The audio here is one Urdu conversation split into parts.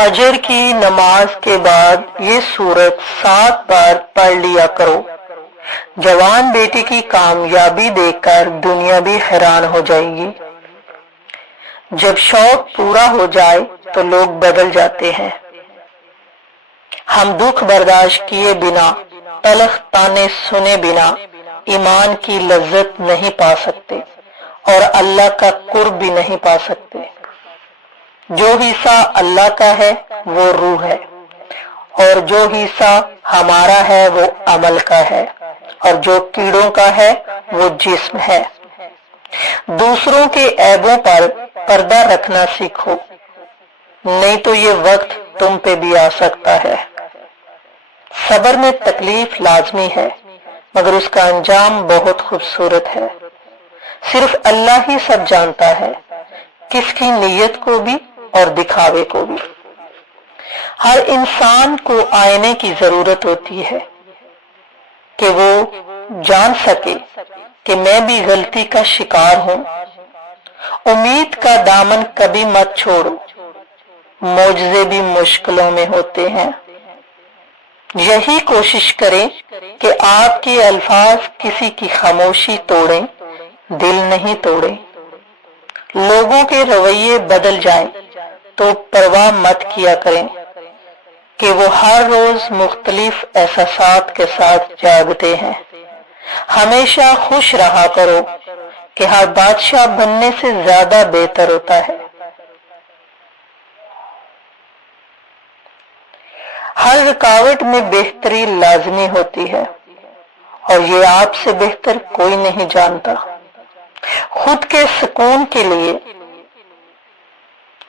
فجر کی نماز کے بعد یہ سورت 7 بار پڑھ لیا کرو۔ جوان بیٹی کی کامیابی دیکھ کر دنیا بھی حیران ہو جائے گی۔ جب شوق پورا ہو جائے تو لوگ بدل جاتے ہیں۔ ہم دکھ برداشت کیے بنا، تلخ تانے سنے بنا ایمان کی لذت نہیں پا سکتے اور اللہ کا قرب بھی نہیں پا سکتے۔ جو حصہ اللہ کا ہے وہ روح ہے، اور جو حصہ ہمارا ہے وہ عمل کا ہے، اور جو کیڑوں کا ہے وہ جسم ہے۔ دوسروں کے عیبوں پر پردہ رکھنا سیکھو، نہیں تو یہ وقت تم پہ بھی آ سکتا ہے۔ صبر میں تکلیف لازمی ہے، مگر اس کا انجام بہت خوبصورت ہے۔ صرف اللہ ہی سب جانتا ہے، کس کی نیت کو بھی اور دکھاوے کو بھی۔ ہر انسان کو آئینے کی ضرورت ہوتی ہے کہ وہ جان سکے کہ میں بھی غلطی کا شکار ہوں۔ امید کا دامن کبھی مت چھوڑو، معجزے بھی مشکلوں میں ہوتے ہیں۔ یہی کوشش کریں کہ آپ کے الفاظ کسی کی خاموشی توڑیں، دل نہیں توڑیں۔ لوگوں کے رویے بدل جائیں تو پرواہ مت کیا کریں کہ وہ ہر روز مختلف احساسات کے ساتھ جاگتے ہیں۔ ہمیشہ خوش رہا کرو کہ ہر بادشاہ بننے سے زیادہ بہتر ہوتا ہے۔ ہر رکاوٹ میں بہتری لازمی ہوتی ہے، اور یہ آپ سے بہتر کوئی نہیں جانتا۔ خود کے سکون کے لیے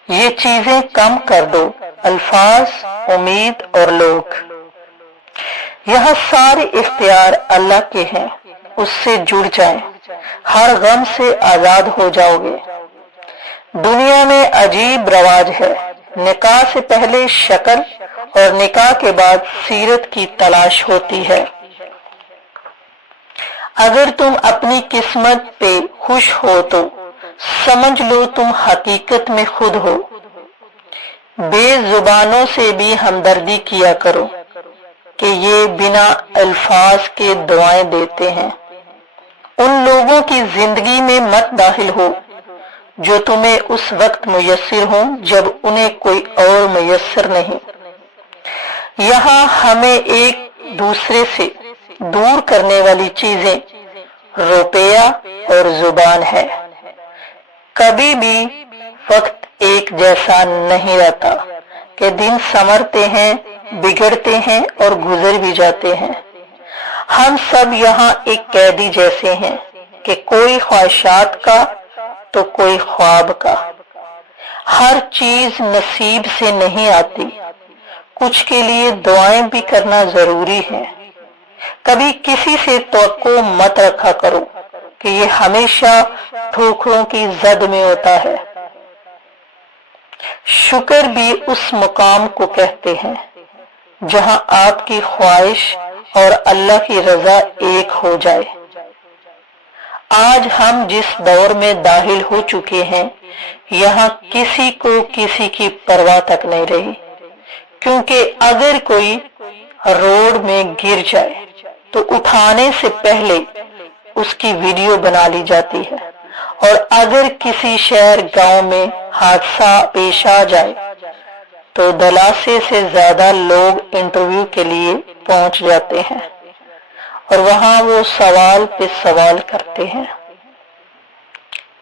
یہ چیزیں کم کر دو، الفاظ، امید اور لوگ۔ یہاں سارے اختیار اللہ کے ہیں، اس سے جڑ جائیں، ہر غم سے آزاد ہو جاؤ گے۔ دنیا میں عجیب رواج ہے، نکاح سے پہلے شکل اور نکاح کے بعد سیرت کی تلاش ہوتی ہے۔ اگر تم اپنی قسمت پہ خوش ہو تو سمجھ لو تم حقیقت میں خود ہو۔ بے زبانوں سے بھی ہمدردی کیا کرو کہ یہ بنا الفاظ کے دعائیں دیتے ہیں۔ ان لوگوں کی زندگی میں مت داخل ہو جو تمہیں اس وقت میسر ہوں جب انہیں کوئی اور میسر نہیں۔ یہاں ہمیں ایک دوسرے سے دور کرنے والی چیزیں روپیہ اور زبان ہے۔ کبھی بھی وقت ایک جیسا نہیں رہتا کہ دن سنورتے ہیں، بگڑتے ہیں اور گزر بھی جاتے ہیں۔ ہم سب یہاں ایک قیدی جیسے ہیں کہ کوئی خواہشات کا تو کوئی خواب کا۔ ہر چیز نصیب سے نہیں آتی، کچھ کے لیے دعائیں بھی کرنا ضروری ہے۔ کبھی کسی سے توقع مت رکھا کرو کہ یہ ہمیشہ ٹھوکروں کی زد میں ہوتا ہے۔ شکر بھی اس مقام کو کہتے ہیں جہاں آپ کی خواہش اور اللہ کی رضا ایک ہو جائے۔ آج ہم جس دور میں داخل ہو چکے ہیں، یہاں کسی کو کسی کی پرواہ تک نہیں رہی، کیونکہ اگر کوئی روڈ میں گر جائے تو اٹھانے سے پہلے اس کی ویڈیو بنا لی جاتی ہے، اور اگر کسی شہر گاؤں میں حادثہ پیش آ جائے تو دلاسے سے زیادہ لوگ انٹرویو کے لیے پہنچ جاتے ہیں، اور وہاں وہ سوال پہ سوال کرتے ہیں۔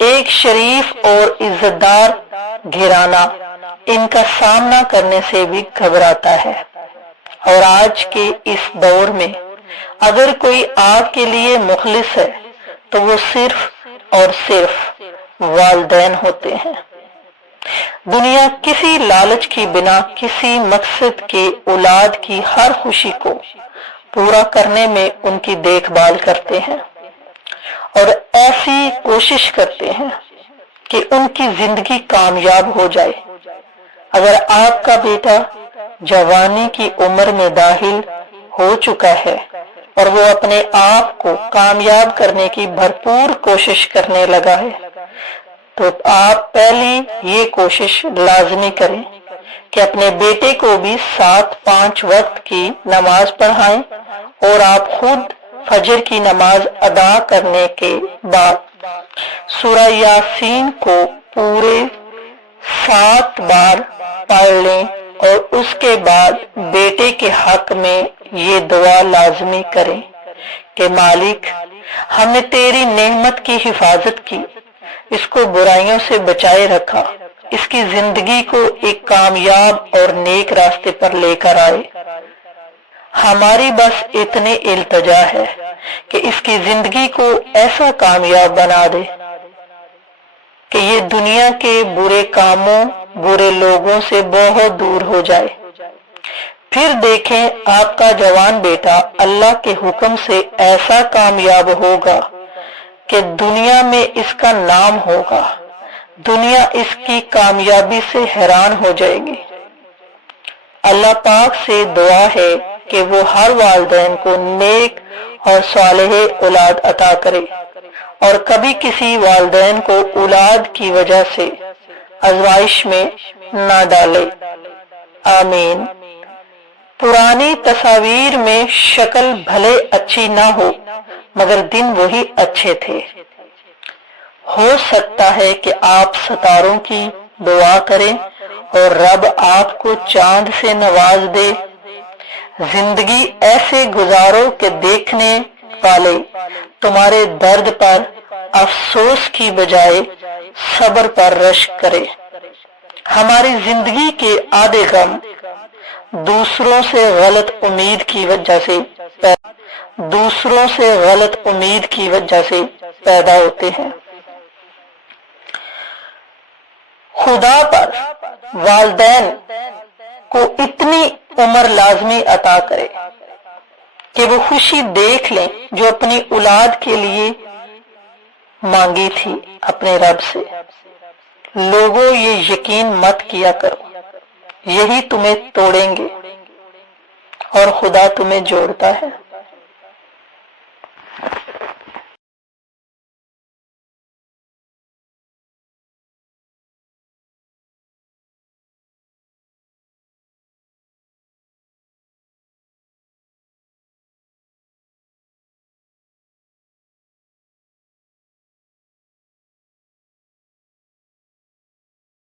ایک شریف اور عزت دار گھرانہ ان کا سامنا کرنے سے بھی گھبراتا ہے، اور آج کے اس دور میں اگر کوئی آپ کے لیے مخلص ہے تو وہ صرف اور صرف والدین ہوتے ہیں۔ دنیا کسی لالچ کی بنا کسی مقصد کے اولاد کی ہر خوشی کو پورا کرنے میں ان کی دیکھ بھال کرتے ہیں، اور ایسی کوشش کرتے ہیں کہ ان کی زندگی کامیاب ہو جائے۔ اگر آپ کا بیٹا جوانی کی عمر میں داخل ہو چکا ہے اور وہ اپنے آپ کو کامیاب کرنے کی بھرپور کوشش کرنے لگا ہے، تو آپ پہلی یہ کوشش لازمی کریں کہ اپنے بیٹے کو بھی 7-5 وقت کی نماز پڑھائیں اور آپ خود فجر کی نماز ادا کرنے کے بعد سورہ یاسین کو پورے 7 بار پڑھ لیں اور اس کے بعد بیٹے کے حق میں یہ دعا لازمی کریں کہ مالک، ہم نے تیری نعمت کی حفاظت کی، اس کو برائیوں سے بچائے رکھا، اس کی زندگی کو ایک کامیاب اور نیک راستے پر لے کر آئے۔ ہماری بس اتنی التجا ہے کہ اس کی زندگی کو ایسا کامیاب بنا دے کہ یہ دنیا کے برے کاموں، برے لوگوں سے بہت دور ہو جائے۔ پھر دیکھیں آپ کا جوان بیٹا اللہ کے حکم سے ایسا کامیاب ہوگا کہ دنیا میں اس کا نام ہوگا، دنیا اس کی کامیابی سے حیران ہو جائے گی۔ اللہ پاک سے دعا ہے کہ وہ ہر والدین کو نیک اور صالح اولاد عطا کرے اور کبھی کسی والدین کو اولاد کی وجہ سے آزمائش میں نہ ڈالے، آمین۔ پرانی تصاویر میں شکل بھلے اچھی نہ ہو مگر دن وہی اچھے تھے۔ ہو سکتا ہے کہ آپ ستاروں کی دعا کریں اور رب آپ کو چاند سے نواز دے۔ زندگی ایسے گزارو کہ دیکھنے والے تمہارے درد پر افسوس کی بجائے صبر پر رشک کرے۔ ہماری زندگی کے آدھے غم دوسروں سے غلط امید کی وجہ سے پیدا ہوتے ہیں۔ خدا پر والدین کو اتنی عمر لازمی عطا کرے کہ وہ خوشی دیکھ لیں جو اپنی اولاد کے لیے مانگی تھی اپنے رب سے۔ لوگوں، یہ یقین مت کیا کرو، یہی تمہیں توڑیں گے اور خدا تمہیں جوڑتا ہے۔